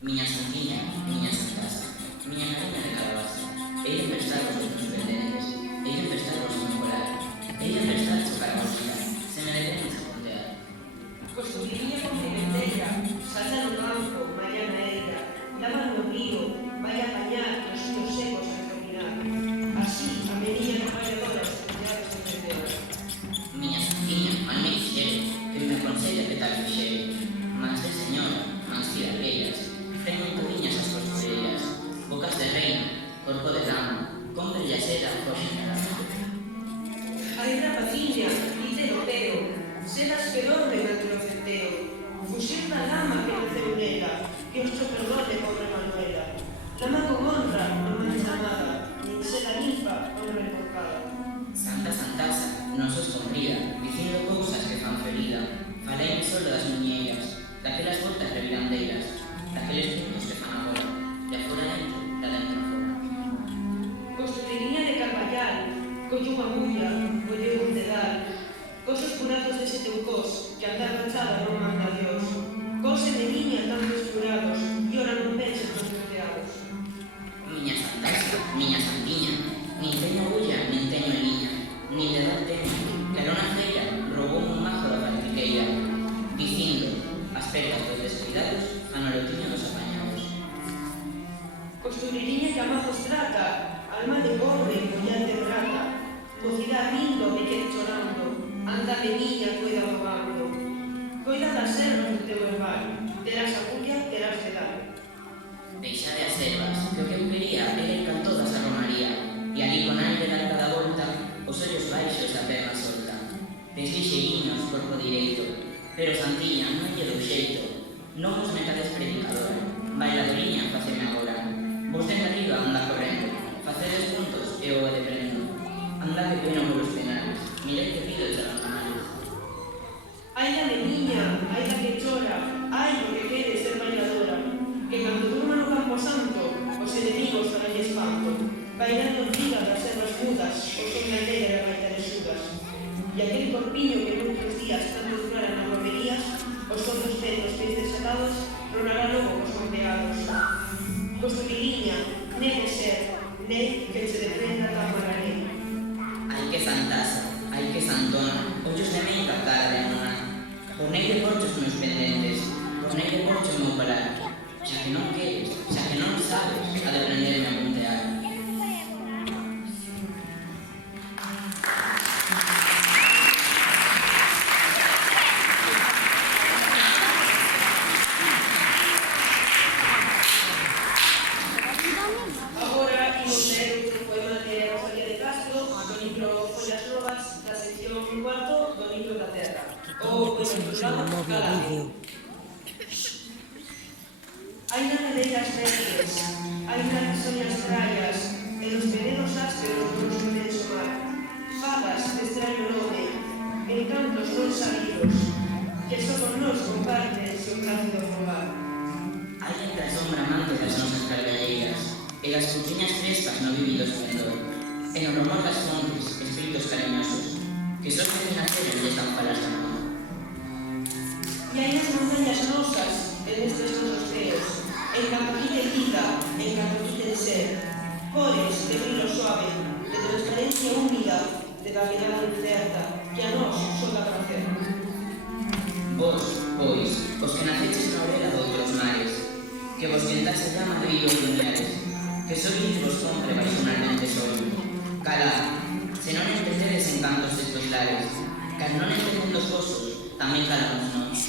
Miña santiña, miña santasa, miña cariña de calabaza, ella emprestar os meus pendentes, ella emprestar os meus colar, ella emprestar chocar a vida, se me detén a pontear. Construiría con pimenteira, salta no campo, María Neira, lava no río, vai a bañar os ríos secos a caminar. Así, a meniña traballadora se creados de perder. Miña santiña, mal me quixere, que me aconsella que tal fixere, mans de señora, mans filargueiras, teñen codiñas as costureiras, bocas de reina, corpo de dama, compre a seda, foxe na lama. Ai rapaciña, litero pero, sedas que dormen ante o centeo, fuxir da lama que naceu nela, que os cho perdone, pobre Manuela. Lama con honra, non mancha nada, nin seda limpa, non recortada. Santa Santasa, non sos comprida, dicindo cousas que fan ferida, falei solo das muñeiras, daquelas voltas revirandeiras, daqueles puntos que fan agora, de afora dentro, da dentro afora. Construiría de Carballal, collo unha mulla, colleu un dedal, cos curazos dese teu cos, que andar rachada non manda Dios. Cose de niña tan descurados, e ora non penses nos rodeados. Miña Santasa, miña santiña, nin teño agulla, nin teño liña, nin dedal teño, que non a feira roubou un mazo da faltriqueira, dicindo, as percas dos descuidados, a norotiña dos apañados. Construiría que a mazos trata, alma de pobre e collar de rata, mocidad rindo e que chorando, anda de niña, coida rogando. Coida das ervas do teu herbal, terás agulla, terás dedal. Deixade as ervas, que o que eu quería era ir con todas a romaría, e ali con aire dar cada volta, os ollos baixos a perna solta. Tes lixeiriños, corpo direito, pero santiña, non lle dou xeito, non vos metades predicadora, bailadoriña, faceme agora. Vos de arriba anda correndo, facedes puntos e o de prendo. Anda que peno polos penales, mirei que pido echar os canales. Ai da niña, ai da que chora, ai do que quere ser bailadora, que cando durma no campo santo, os enemigos farán espanto, bailando vidas das ervas mudas, o son na negra da baita de sudas. E aquel corpiño que noutros días tanto durara nas romerías, os sondos petos pés desatados, ronará logo cos monteados. Construiría, ne de ser, ne que se deprenda da mararé. Ai que santasa, ai que santona, ollos de meiga cara de nona. Ponei de porcho os meus pendentes, ponei de porcho o meu colar. Xa que non queres, xa que non sabes, a de prenderme a puntear. Agora imos ler outro poema de Rosalía de Castro, do libro Follas Novas, da sección 4 do libro da Terra. O poema titulado Calade. Hai na cadeiras verdes, hai na que son as praias, e nos venenos ásperos do noso inmenso mar. Fadas de extraño nome, encantos non sabidos, que só con nos comparten seu plácido fogar. Hai entre a sombra amante das nosas cargalleiras, e das cuchiñas frescas no vivido esplendor, e no rumor das fontes, espíritos cariñosos, que só que nacer en tan falas de amor. E hai nas montañas nosas, en estes nosos feos, en canto quite vida, en canto quite ser, cores de brillo suave, de transparencia húmida, de vaguedade incerta, que a nós son da placer. Vos, pois, os que naceches na orela doutros mares, que vos quentase ya Madrid os lunares, que sois vos compre personalmente solo. Calad, se non entendedes encantos destos lares, cal non entendendo os vosos, tamén calamos nós.